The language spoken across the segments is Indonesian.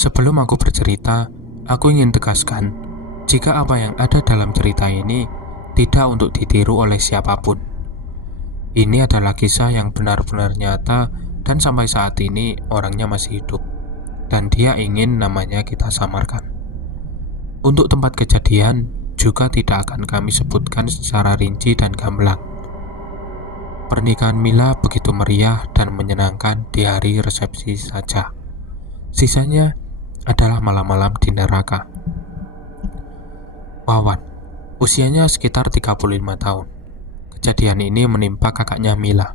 Sebelum aku bercerita, aku ingin tegaskan, jika apa yang ada dalam cerita ini tidak untuk ditiru oleh siapapun. Ini adalah kisah yang benar-benar nyata dan sampai saat ini orangnya masih hidup, dan dia ingin namanya kita samarkan. Untuk tempat kejadian juga tidak akan kami sebutkan secara rinci dan gamblang. Pernikahan Mila begitu meriah dan menyenangkan di hari resepsi saja. Sisanya adalah malam-malam di neraka. Wawan, usianya sekitar 35 tahun. Kejadian ini menimpa kakaknya Mila.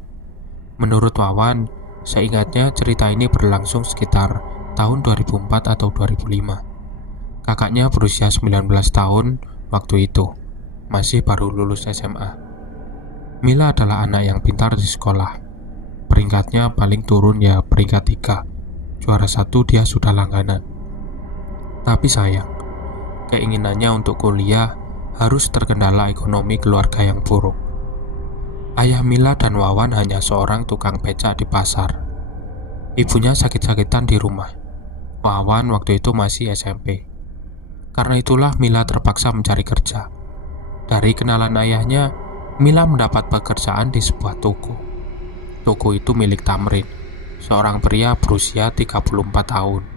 Menurut Wawan, seingatnya cerita ini berlangsung sekitar tahun 2004 atau 2005. Kakaknya berusia 19 tahun waktu itu, masih baru lulus SMA. Mila adalah anak yang pintar di sekolah. Peringkatnya paling turun ya peringkat 3. Juara 1 dia sudah langganan. Tapi sayang, keinginannya untuk kuliah harus terkendala ekonomi keluarga yang buruk. Ayah Mila dan Wawan hanya seorang tukang becak di pasar. Ibunya sakit-sakitan di rumah. Wawan waktu itu masih SMP. Karena itulah Mila terpaksa mencari kerja. Dari kenalan ayahnya, Mila mendapat pekerjaan di sebuah toko. Toko itu milik Tamrin, seorang pria berusia 34 tahun.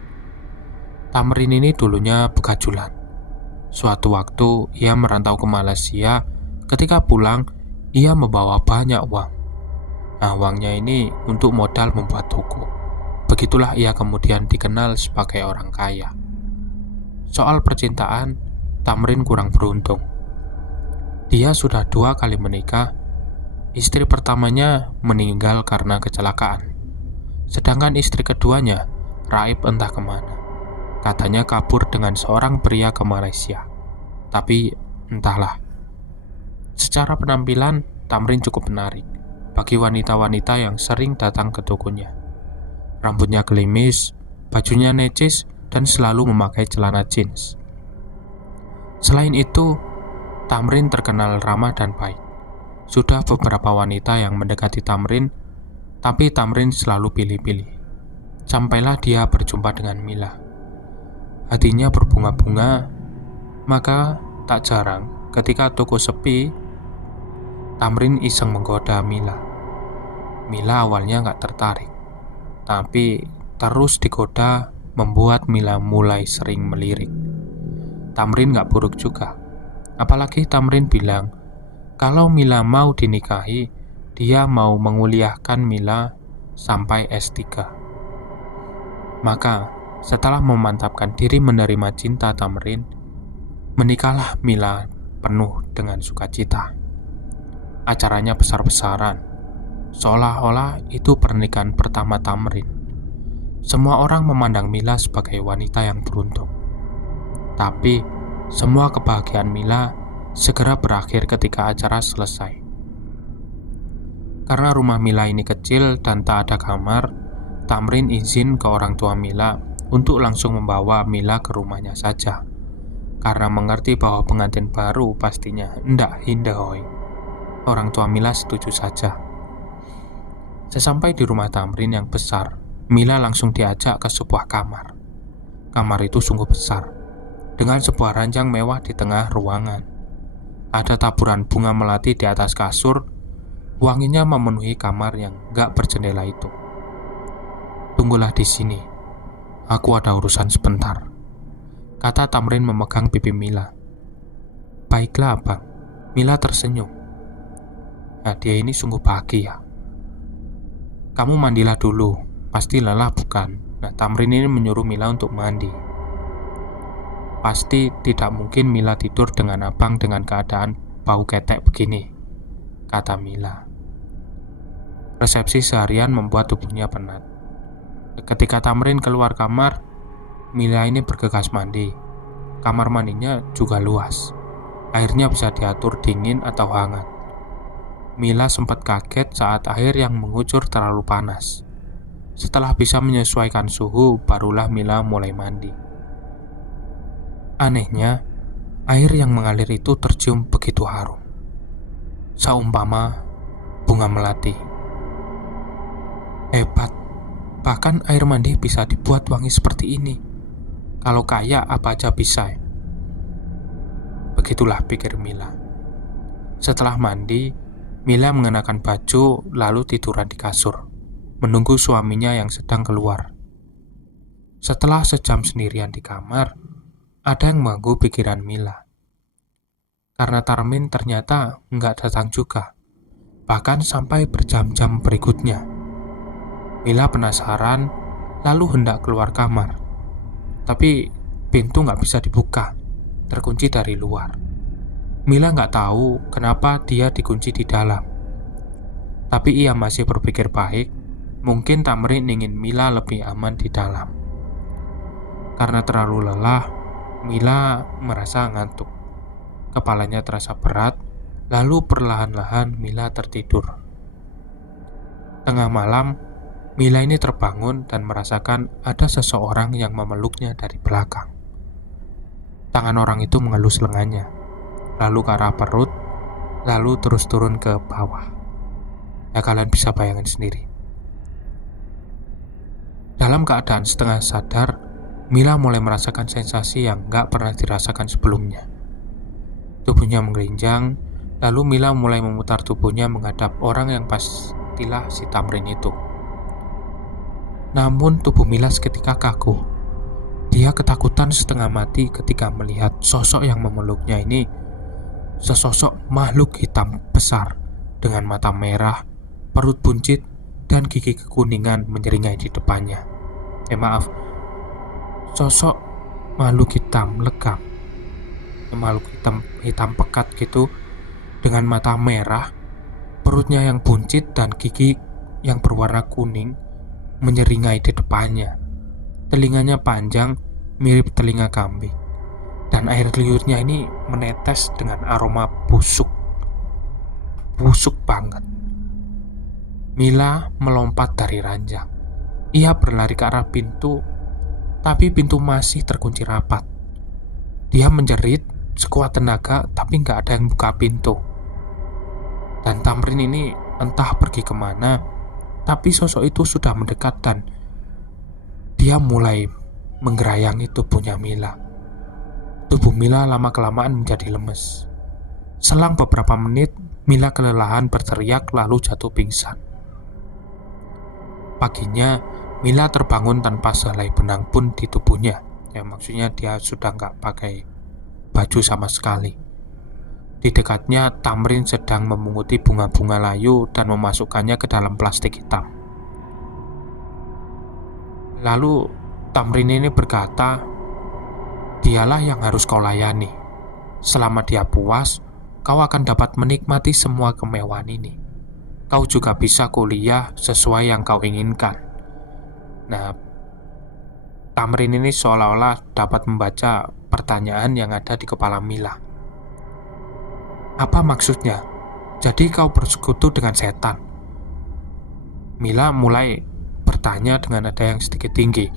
Tamrin ini dulunya begajulan. Suatu waktu ia merantau ke Malaysia. Ketika pulang, ia membawa banyak uang. Nah, uangnya ini untuk modal membuat toko. Begitulah ia kemudian dikenal sebagai orang kaya. Soal percintaan, Tamrin kurang beruntung. Dia sudah 2 kali menikah. Istri pertamanya meninggal karena kecelakaan. Sedangkan istri keduanya raib entah kemana. Katanya kabur dengan seorang pria ke Malaysia. Tapi entahlah. Secara penampilan, Tamrin cukup menarik bagi wanita-wanita yang sering datang ke tokonya. Rambutnya gelimis, bajunya necis, dan selalu memakai celana jeans. Selain itu, Tamrin terkenal ramah dan baik. Sudah beberapa wanita yang mendekati Tamrin, tapi Tamrin selalu pilih-pilih. Sampailah dia berjumpa dengan Mila. Hatinya berbunga-bunga, maka tak jarang ketika toko sepi, Tamrin iseng menggoda Mila. Mila awalnya gak tertarik, tapi terus digoda membuat Mila mulai sering melirik. Tamrin gak buruk juga. Apalagi Tamrin bilang, kalau Mila mau dinikahi, dia mau menguliahkan Mila sampai S3. Maka, setelah memantapkan diri menerima cinta Tamrin, menikahlah Mila penuh dengan sukacita. Acaranya besar-besaran, seolah-olah itu pernikahan pertama Tamrin. Semua orang memandang Mila sebagai wanita yang beruntung. Tapi, semua kebahagiaan Mila segera berakhir ketika acara selesai. Karena rumah Mila ini kecil dan tak ada kamar, Tamrin izin ke orang tua Mila untuk langsung membawa Mila ke rumahnya saja. Karena mengerti bahwa pengantin baru pastinya ndak hindahoi. Orang tua Mila setuju saja. Sesampai di rumah Tamrin yang besar, Mila langsung diajak ke sebuah kamar. Kamar itu sungguh besar, dengan sebuah ranjang mewah di tengah ruangan. Ada taburan bunga melati di atas kasur. Wanginya memenuhi kamar yang gak berjendela itu. Tunggulah di sini, aku ada urusan sebentar, kata Tamrin memegang pipi Mila. Baiklah abang, Mila tersenyum. Nah, dia ini sungguh bahagia. Kamu mandilah dulu, pasti lelah bukan? Nah, Tamrin ini menyuruh Mila untuk mandi. Pasti tidak mungkin Mila tidur dengan abang dengan keadaan bau ketek begini, kata Mila. Resepsi seharian membuat tubuhnya penat. Ketika Tamrin keluar kamar, Mila ini bergegas mandi. Kamar mandinya juga luas. Airnya bisa diatur dingin atau hangat. Mila sempat kaget saat air yang mengucur terlalu panas. Setelah bisa menyesuaikan suhu, barulah Mila mulai mandi. Anehnya, air yang mengalir itu tercium begitu harum, saumpama bunga melati. Hebat, bahkan air mandi bisa dibuat wangi seperti ini, Kalau kaya apa aja bisa. Begitulah pikir Mila. Setelah mandi, Mila mengenakan baju lalu tiduran di kasur, menunggu suaminya yang sedang keluar. Setelah sejam sendirian di kamar, ada yang mengganggu pikiran Mila. Karena Tarmin ternyata nggak datang juga, bahkan sampai berjam-jam berikutnya. Mila penasaran, lalu hendak keluar kamar. Tapi pintu nggak bisa dibuka, terkunci dari luar. Mila nggak tahu kenapa dia dikunci di dalam. Tapi ia masih berpikir baik, mungkin Tamrin ingin Mila lebih aman di dalam. Karena terlalu lelah, Mila merasa ngantuk. Kepalanya terasa berat, lalu perlahan-lahan Mila tertidur. Tengah malam, Mila ini terbangun dan merasakan ada seseorang yang memeluknya dari belakang. Tangan orang itu mengelus lengannya, lalu ke arah perut, lalu terus turun ke bawah. Ya kalian bisa bayangin sendiri. Dalam keadaan setengah sadar, Mila mulai merasakan sensasi yang gak pernah dirasakan sebelumnya. Tubuhnya menggelinjang, lalu Mila mulai memutar tubuhnya menghadap orang yang pastilah si Tamrin itu. Namun tubuh Mila seketika kaku. Dia ketakutan setengah mati ketika melihat sosok yang memeluknya ini. Sesosok makhluk hitam besar dengan mata merah, perut buncit, dan gigi kekuningan menyeringai di depannya. Sosok makhluk hitam legam, makhluk hitam pekat gitu, dengan mata merah, perutnya yang buncit dan gigi yang berwarna kuning menyeringai di depannya. Telinganya panjang mirip telinga kambing, dan air liurnya ini menetes dengan aroma busuk banget. Mila melompat dari ranjang. Ia berlari ke arah pintu, tapi pintu masih terkunci rapat. Dia menjerit sekuat tenaga, tapi nggak ada yang buka pintu. Dan Tamrin ini entah pergi kemana, tapi sosok itu sudah mendekat dan dia mulai menggerayangi tubuhnya Mila. Tubuh Mila lama-kelamaan menjadi lemes. Selang beberapa menit, Mila kelelahan berteriak lalu jatuh pingsan. Paginya, Mila terbangun tanpa sehelai benang pun di tubuhnya. Ya maksudnya dia sudah nggak pakai baju sama sekali. Di dekatnya, Tamrin sedang memunguti bunga-bunga layu dan memasukkannya ke dalam plastik hitam. Lalu Tamrin ini berkata, "Dialah yang harus kau layani. Selama dia puas, kau akan dapat menikmati semua kemewahan ini. Kau juga bisa kuliah sesuai yang kau inginkan." Nah, Tamrin ini seolah-olah dapat membaca pertanyaan yang ada di kepala Mila. Apa maksudnya? Jadi kau bersekutu dengan setan? Mila mulai bertanya dengan nada yang sedikit tinggi.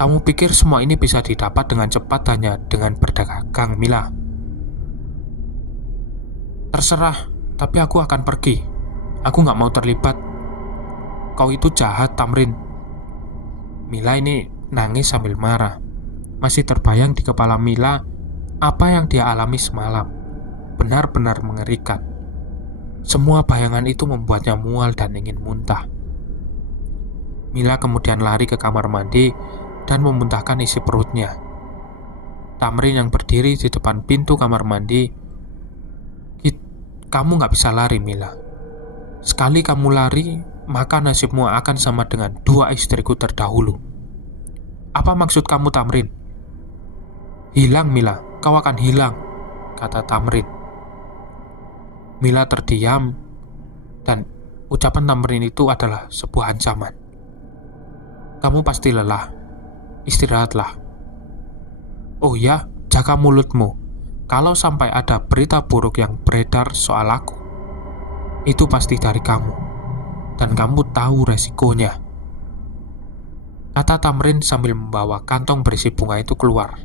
Kamu pikir semua ini bisa didapat dengan cepat hanya dengan berdagang, Mila? Terserah, tapi aku akan pergi. Aku gak mau terlibat. Kau itu jahat, Tamrin. Mila ini nangis sambil marah. Masih terbayang di kepala Mila apa yang dia alami semalam. Benar-benar mengerikan. Semua bayangan itu membuatnya mual dan ingin muntah. Mila kemudian lari ke kamar mandi dan memuntahkan isi perutnya. Tamrin yang berdiri di depan pintu kamar mandi. Kamu gak bisa lari, Mila. Sekali kamu lari, maka nasibmu akan sama dengan 2 istriku terdahulu. Apa maksud kamu, Tamrin? Hilang, Mila, kau akan hilang, kata Tamrin. Mila terdiam, dan ucapan Tamrin itu adalah sebuah ancaman. Kamu pasti lelah, istirahatlah. Oh ya, jaga mulutmu. Kalau sampai ada berita buruk yang beredar soal aku, itu pasti dari kamu, dan kamu tahu resikonya, kata Tamrin sambil membawa kantong berisi bunga itu keluar.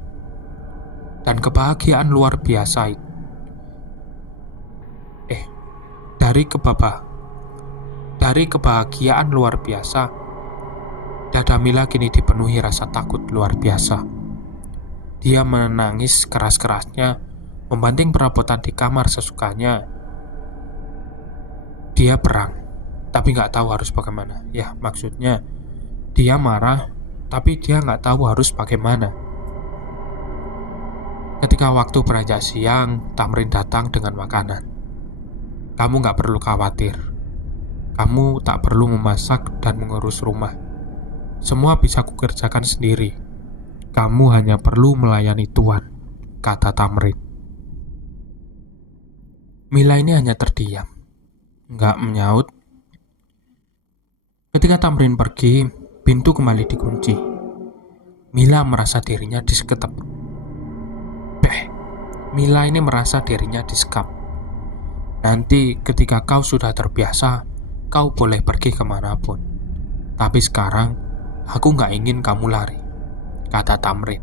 Dan kebahagiaan luar biasa dari kebahagiaan luar biasa, Dada Mila kini dipenuhi rasa takut luar biasa. Dia menangis keras-kerasnya, membanting perabotan di kamar sesukanya. Dia perang, tapi nggak tahu harus bagaimana. Ya, maksudnya dia marah, tapi dia nggak tahu harus bagaimana. Ketika waktu beranjak siang, Tamrin datang dengan makanan. Kamu nggak perlu khawatir. Kamu tak perlu memasak dan mengurus rumah. Semua bisa kukerjakan sendiri. Kamu hanya perlu melayani Tuan, kata Tamrin. Mila ini hanya terdiam, nggak menyaut. Ketika Tamrin pergi, pintu kembali dikunci. Mila merasa dirinya diseketep. Mila ini merasa dirinya disekap. Nanti ketika kau sudah terbiasa, kau boleh pergi kemanapun. Tapi sekarang, aku gak ingin kamu lari, kata Tamrin.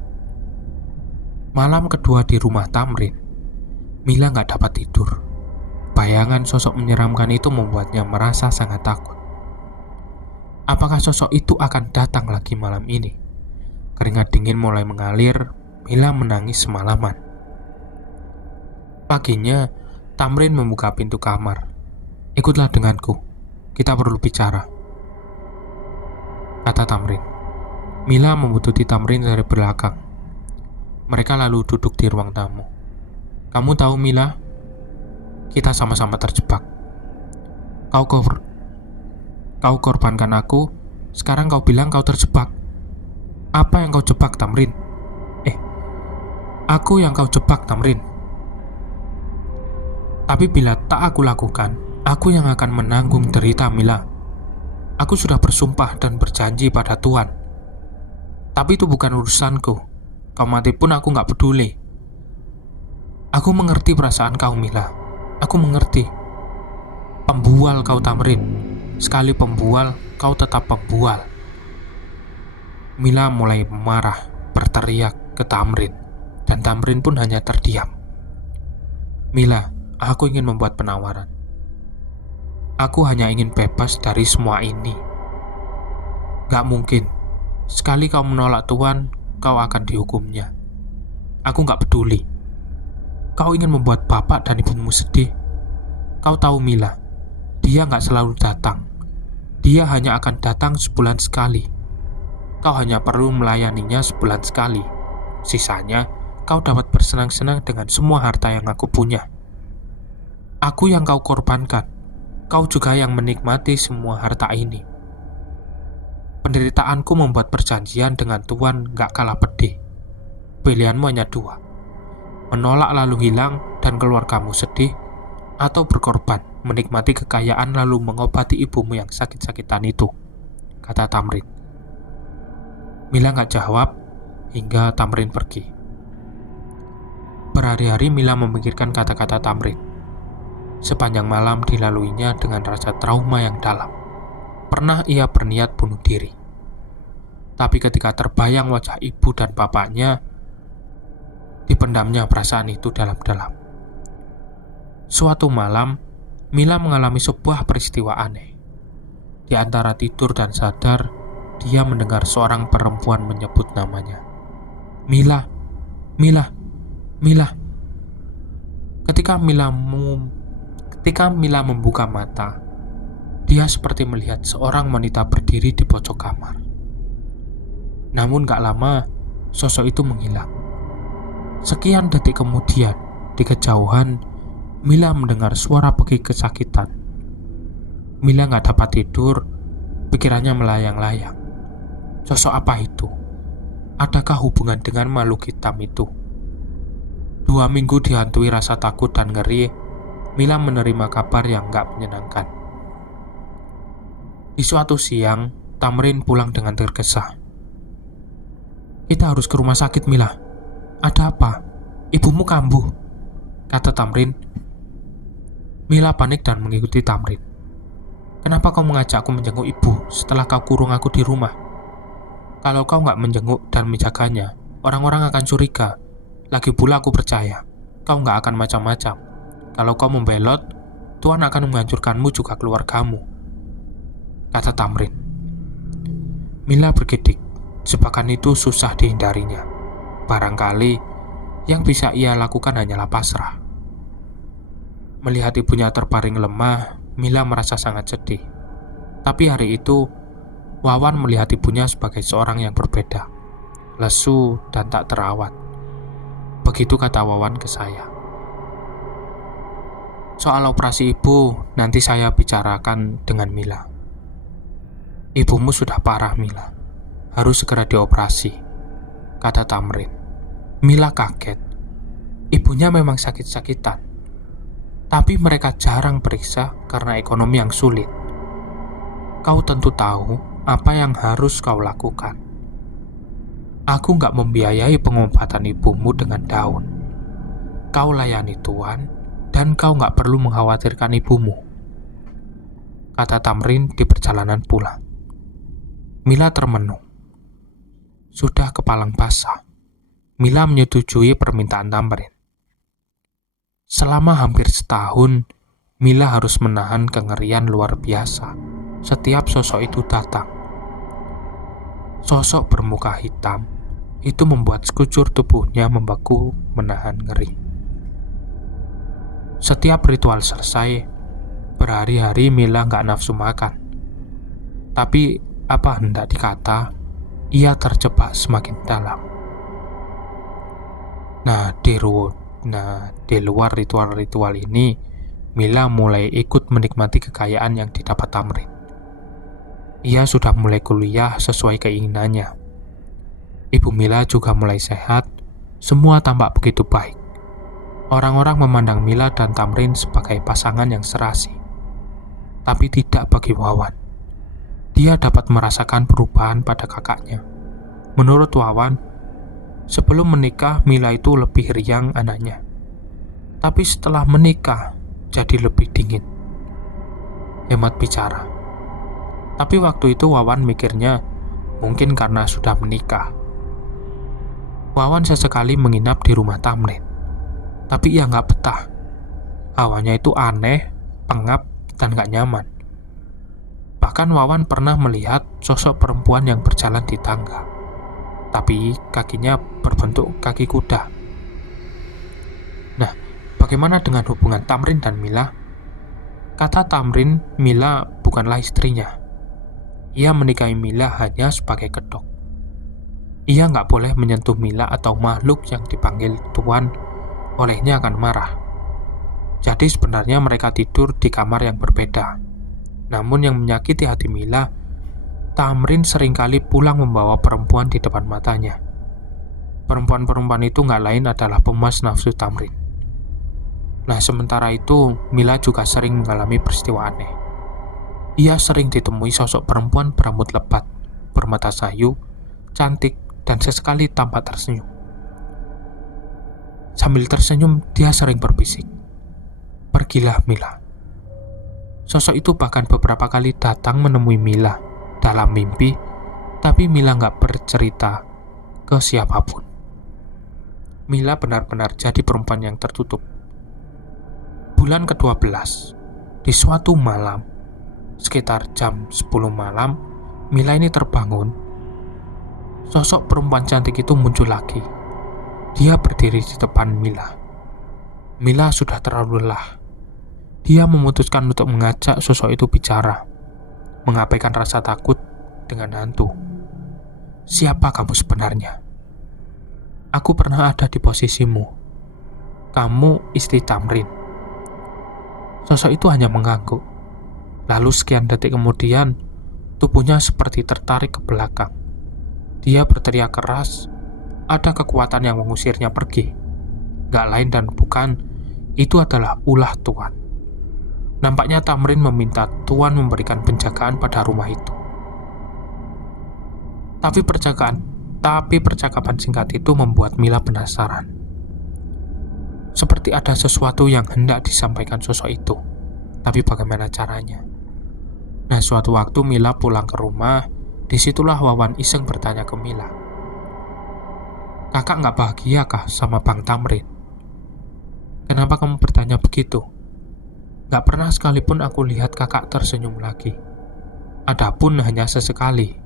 Malam kedua di rumah Tamrin, Mila gak dapat tidur. Bayangan sosok menyeramkan itu membuatnya merasa sangat takut. Apakah sosok itu akan datang lagi malam ini? Keringat dingin mulai mengalir, Mila menangis semalaman. Paginya, Tamrin membuka pintu kamar. Ikutlah denganku, kita perlu bicara, kata Tamrin. Mila membututi Tamrin dari belakang. Mereka lalu duduk di ruang tamu. Kamu tahu Mila, kita sama-sama terjebak. Kau korbankan aku, sekarang kau bilang kau terjebak. Apa yang kau jebak, Tamrin? Aku yang kau jebak, Tamrin. Tapi bila tak aku lakukan, aku yang akan menanggung derita Mila. Aku sudah bersumpah dan berjanji pada Tuhan. Tapi itu bukan urusanku. Kau mati pun aku gak peduli. Aku mengerti perasaan kau, Mila. Aku mengerti. Pembual kau, Tamrin. Sekali pembual, kau tetap pembual. Mila mulai marah, berteriak ke Tamrin. Dan Tamrin pun hanya terdiam. Mila, aku ingin membuat penawaran. Aku hanya ingin bebas dari semua ini. Gak mungkin. Sekali kau menolak Tuhan, kau akan dihukumnya. Aku gak peduli. Kau ingin membuat bapak dan ibumu sedih. Kau tahu Mila, dia gak selalu datang. Dia hanya akan datang sebulan sekali. Kau hanya perlu melayaninya sebulan sekali. Sisanya, kau dapat bersenang-senang dengan semua harta yang aku punya. Aku yang kau korbankan. Kau juga yang menikmati semua harta ini. Penderitaanku membuat perjanjian dengan Tuhan gak kalah pedih. Pilihanmu hanya dua. Menolak lalu hilang dan keluargamu sedih, atau berkorban menikmati kekayaan lalu mengobati ibumu yang sakit-sakitan itu, kata Tamrin. Mila gak jawab hingga Tamrin pergi. Berhari-hari Mila memikirkan kata-kata Tamrin. Sepanjang malam dilaluinya dengan rasa trauma yang dalam. Pernah ia berniat bunuh diri. Tapi ketika terbayang wajah ibu dan bapaknya, dipendamnya perasaan itu dalam-dalam. Suatu malam, Mila mengalami sebuah peristiwa aneh. Di antara tidur dan sadar, dia mendengar seorang perempuan menyebut namanya. Mila, Mila, Mila. Ketika Mila membuka mata, dia seperti melihat seorang wanita berdiri di pojok kamar. Namun gak lama, sosok itu menghilang. Sekian detik kemudian, di kejauhan, Mila mendengar suara pegi kesakitan. Mila gak dapat tidur, pikirannya melayang-layang. Sosok apa itu? Adakah hubungan dengan makhluk hitam itu? 2 minggu dihantui rasa takut dan ngeri, Mila menerima kabar yang gak menyenangkan. Di suatu siang, Tamrin pulang dengan tergesa. Kita harus ke rumah sakit, Mila. Ada apa? Ibumu kambuh, kata Tamrin. Mila panik dan mengikuti Tamrin. Kenapa kau mengajakku menjenguk ibu setelah kau kurung aku di rumah? Kalau kau gak menjenguk dan menjaganya, orang-orang akan curiga. Lagi pula aku percaya, kau gak akan macam-macam. Kalau kau membelot, Tuhan akan menghancurkanmu juga keluargamu, kata Tamrin. Mila bergidik, jebakan itu susah dihindarinya. Barangkali yang bisa ia lakukan hanyalah pasrah. Melihat ibunya terbaring lemah, Mila merasa sangat sedih. Tapi hari itu, Wawan melihat ibunya sebagai seorang yang berbeda, lesu dan tak terawat. Begitu kata Wawan ke saya. Soal operasi ibu, nanti saya bicarakan dengan Mila. Ibumu sudah parah, Mila. Harus segera dioperasi, kata Tamrin. Mila kaget. Ibunya memang sakit-sakitan, tapi mereka jarang periksa karena ekonomi yang sulit. Kau tentu tahu apa yang harus kau lakukan. Aku nggak membiayai pengobatan ibumu dengan daun. Kau layani Tuan, dan kau nggak perlu mengkhawatirkan ibumu, kata Tamrin di perjalanan pulang. Mila termenung. Sudah kepalang basah, Mila menyetujui permintaan Tamrin. Selama hampir setahun, Mila harus menahan kengerian luar biasa setiap sosok itu datang. Sosok bermuka hitam itu membuat sekujur tubuhnya membeku menahan ngeri. Setiap ritual selesai, berhari-hari Mila nggak nafsu makan. Tapi apa hendak dikata, ia terjebak semakin dalam. Nah, di luar ritual-ritual ini, Mila mulai ikut menikmati kekayaan yang didapat Tamrin. Ia sudah mulai kuliah sesuai keinginannya. Ibu Mila juga mulai sehat, semua tampak begitu baik. Orang-orang memandang Mila dan Tamrin sebagai pasangan yang serasi. Tapi tidak bagi Wawan. Dia dapat merasakan perubahan pada kakaknya. Menurut Wawan, sebelum menikah Mila itu lebih riang anaknya. Tapi setelah menikah, jadi lebih dingin. Hemat bicara. Tapi waktu itu Wawan mikirnya mungkin karena sudah menikah. Wawan sesekali menginap di rumah Tamrin, tapi ia nggak betah. Hawanya itu aneh, pengap, dan nggak nyaman. Bahkan Wawan pernah melihat sosok perempuan yang berjalan di tangga, tapi kakinya berbentuk kaki kuda. Nah, bagaimana dengan hubungan Tamrin dan Mila? Kata Tamrin, Mila bukanlah istrinya. Ia menikahi Mila hanya sebagai kedok. Ia nggak boleh menyentuh Mila atau makhluk yang dipanggil Tuan, olehnya akan marah. Jadi sebenarnya mereka tidur di kamar yang berbeda. Namun yang menyakiti hati Mila, Tamrin seringkali pulang membawa perempuan di depan matanya. Perempuan-perempuan itu nggak lain adalah pemuas nafsu Tamrin. Nah, sementara itu Mila juga sering mengalami peristiwa aneh. Ia sering ditemui sosok perempuan berambut lebat, bermata sayu, cantik, dan sesekali tampak tersenyum. Sambil tersenyum, dia sering berbisik, "Pergilah, Mila." Sosok itu bahkan beberapa kali datang menemui Mila dalam mimpi, tapi Mila nggak bercerita ke siapapun. Mila benar-benar jadi perempuan yang tertutup. Bulan ke-12, di suatu malam, sekitar jam 10 malam, Mila ini terbangun. Sosok perempuan cantik itu muncul lagi. Dia berdiri di depan Mila. Mila sudah terlalu lelah. Dia memutuskan untuk mengajak sosok itu bicara, mengabaikan rasa takut dengan hantu. "Siapa kamu sebenarnya? Aku pernah ada di posisimu. Kamu istri Tamrin." Sosok itu hanya mengangguk. Lalu sekian detik kemudian, tubuhnya seperti tertarik ke belakang. Dia berteriak keras, ada kekuatan yang mengusirnya pergi. Gak lain dan bukan, itu adalah ulah Tuan. Nampaknya Tamrin meminta Tuan memberikan penjagaan pada rumah itu. Tapi percakapan singkat itu membuat Mila penasaran. Seperti ada sesuatu yang hendak disampaikan sosok itu. Tapi bagaimana caranya? Nah, suatu waktu Mila pulang ke rumah. Disitulah Wawan iseng bertanya ke Mila, "Kakak nggak bahagia kah sama Bang Tamrin? Kenapa kamu bertanya begitu? Nggak pernah sekalipun aku lihat kakak tersenyum lagi. Adapun hanya sesekali."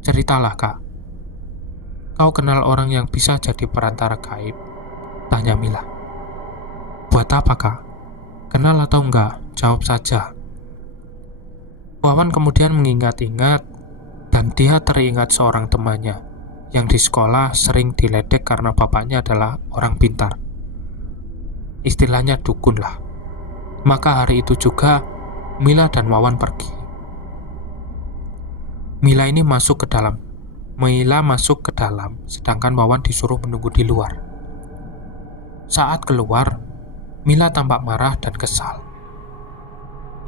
Ceritalah kak, kau kenal orang yang bisa jadi perantara gaib? Tanya Mila. Buat apa kak? Kenal atau enggak? Jawab saja. Wawan kemudian mengingat-ingat dan dia teringat seorang temannya yang di sekolah sering diledek karena bapaknya adalah orang pintar. Istilahnya dukun lah. Maka hari itu juga Mila dan Wawan pergi. Mila masuk ke dalam, sedangkan Wawan disuruh menunggu di luar. Saat keluar, Mila tampak marah dan kesal.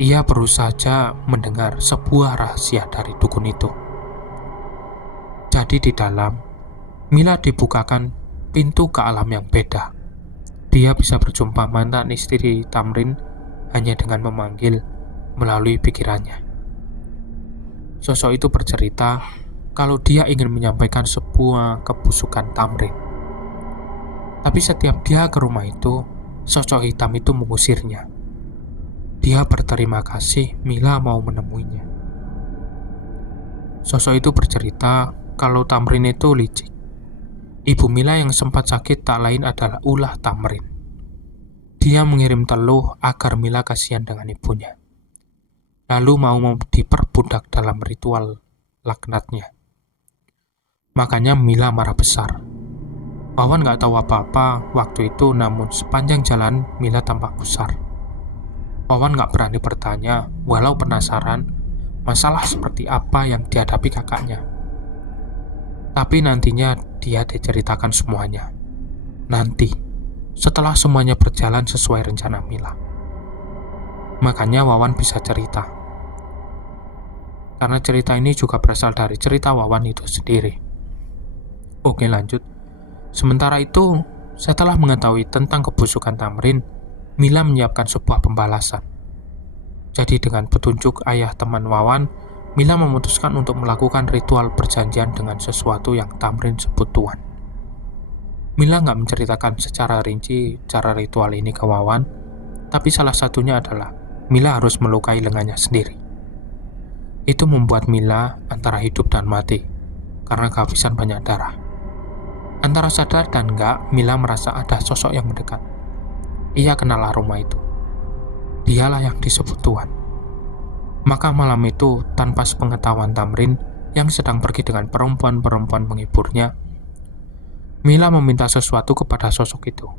Ia berusaha saja mendengar sebuah rahasia dari dukun itu. Jadi di dalam, Mila dibukakan pintu ke alam yang beda. Dia bisa berjumpa mantan istri Tamrin hanya dengan memanggil melalui pikirannya. Sosok itu bercerita kalau dia ingin menyampaikan sebuah kebusukan Tamrin. Tapi setiap dia ke rumah itu, sosok hitam itu mengusirnya. Dia berterima kasih Mila mau menemuinya. Sosok itu bercerita kalau Tamrin itu licik. Ibu Mila yang sempat sakit tak lain adalah ulah Tamrin. Dia mengirim teluh agar Mila kasihan dengan ibunya. Lalu mau diperbudak dalam ritual laknatnya. Makanya Mila marah besar. Wawan gak tahu apa-apa waktu itu, namun sepanjang jalan Mila tampak gusar. Wawan gak berani bertanya, walau penasaran masalah seperti apa yang dihadapi kakaknya. Tapi nantinya dia diceritakan semuanya. Nanti, setelah semuanya berjalan sesuai rencana Mila. Makanya Wawan bisa cerita. Karena cerita ini juga berasal dari cerita Wawan itu sendiri. Oke, lanjut. Sementara itu, setelah mengetahui tentang kebusukan Tamrin, Mila menyiapkan sebuah pembalasan. Jadi dengan petunjuk ayah teman Wawan, Mila memutuskan untuk melakukan ritual perjanjian dengan sesuatu yang Tamrin sebut Tuan. Mila nggak menceritakan secara rinci cara ritual ini ke Wawan, tapi salah satunya adalah Mila harus melukai lengannya sendiri. Itu membuat Mila antara hidup dan mati, karena kehabisan banyak darah. Antara sadar dan enggak, Mila merasa ada sosok yang mendekat. Ia kenal aroma itu. Dialah yang disebut Tuan. Maka malam itu, tanpa sepengetahuan Tamrin yang sedang pergi dengan perempuan-perempuan menghiburnya, Mila meminta sesuatu kepada sosok itu.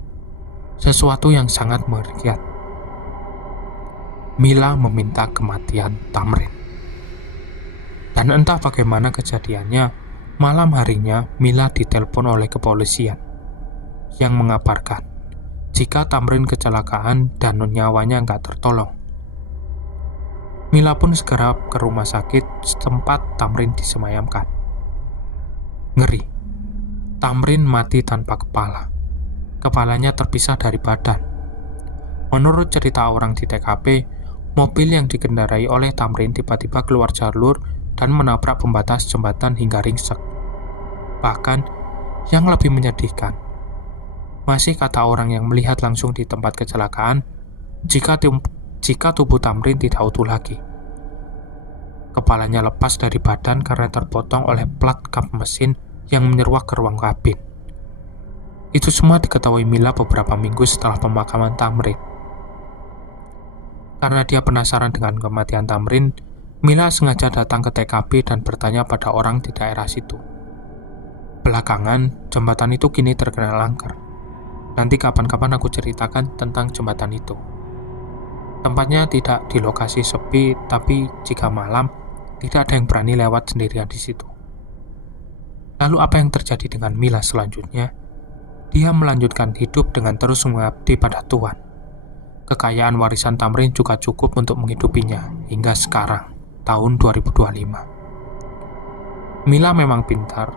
Sesuatu yang sangat mengerikan. Mila meminta kematian Tamrin. Dan entah bagaimana kejadiannya, malam harinya Mila ditelepon oleh kepolisian yang mengabarkan jika Tamrin kecelakaan dan nyawanya nggak tertolong. Mila pun segera ke rumah sakit tempat Tamrin disemayamkan. Ngeri, Tamrin mati tanpa kepala. Kepalanya terpisah dari badan. Menurut cerita orang di TKP, mobil yang dikendarai oleh Tamrin tiba-tiba keluar jalur dan menabrak pembatas jembatan hingga ringsek. Bahkan, yang lebih menyedihkan, masih kata orang yang melihat langsung di tempat kecelakaan, jika tubuh Tamrin tidak utuh lagi. Kepalanya lepas dari badan karena terpotong oleh plat kap mesin yang menyeruak ke ruang kabin. Itu semua diketahui Mila beberapa minggu setelah pemakaman Tamrin. Karena dia penasaran dengan kematian Tamrin, Mila sengaja datang ke TKP dan bertanya pada orang di daerah situ. Belakangan, jembatan itu kini terkenal angker. Nanti kapan-kapan aku ceritakan tentang jembatan itu. Tempatnya tidak di lokasi sepi, tapi jika malam, tidak ada yang berani lewat sendirian di situ. Lalu apa yang terjadi dengan Mila selanjutnya? Dia melanjutkan hidup dengan terus mengabdi pada Tuhan. Kekayaan warisan Tamrin juga cukup untuk menghidupinya hingga sekarang, tahun 2025. Mila memang pintar.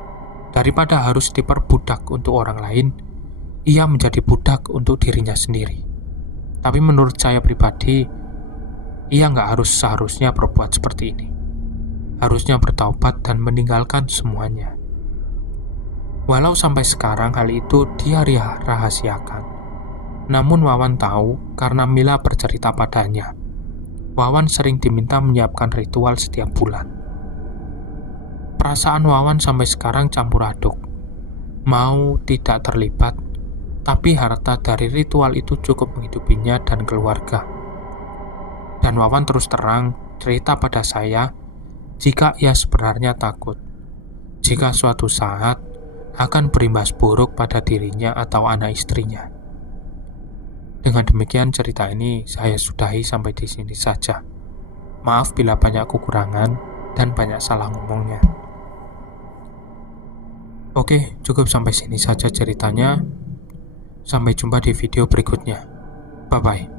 Daripada harus diperbudak untuk orang lain, ia menjadi budak untuk dirinya sendiri. Tapi menurut saya pribadi, ia nggak seharusnya berbuat seperti ini. Harusnya bertaubat dan meninggalkan semuanya. Walau sampai sekarang hal itu dia rahasiakan. Namun Wawan tahu karena Mila bercerita padanya. Wawan sering diminta menyiapkan ritual setiap bulan. Perasaan Wawan sampai sekarang campur aduk. Mau tidak terlibat, tapi harta dari ritual itu cukup menghidupinya dan keluarga. Dan Wawan terus terang cerita pada saya jika ia sebenarnya takut jika suatu saat akan berimbas buruk pada dirinya atau anak istrinya. Dengan demikian cerita ini saya sudahi sampai di sini saja. Maaf bila banyak kekurangan dan banyak salah ngomongnya. Oke, cukup sampai sini saja ceritanya. Sampai jumpa di video berikutnya. Bye-bye.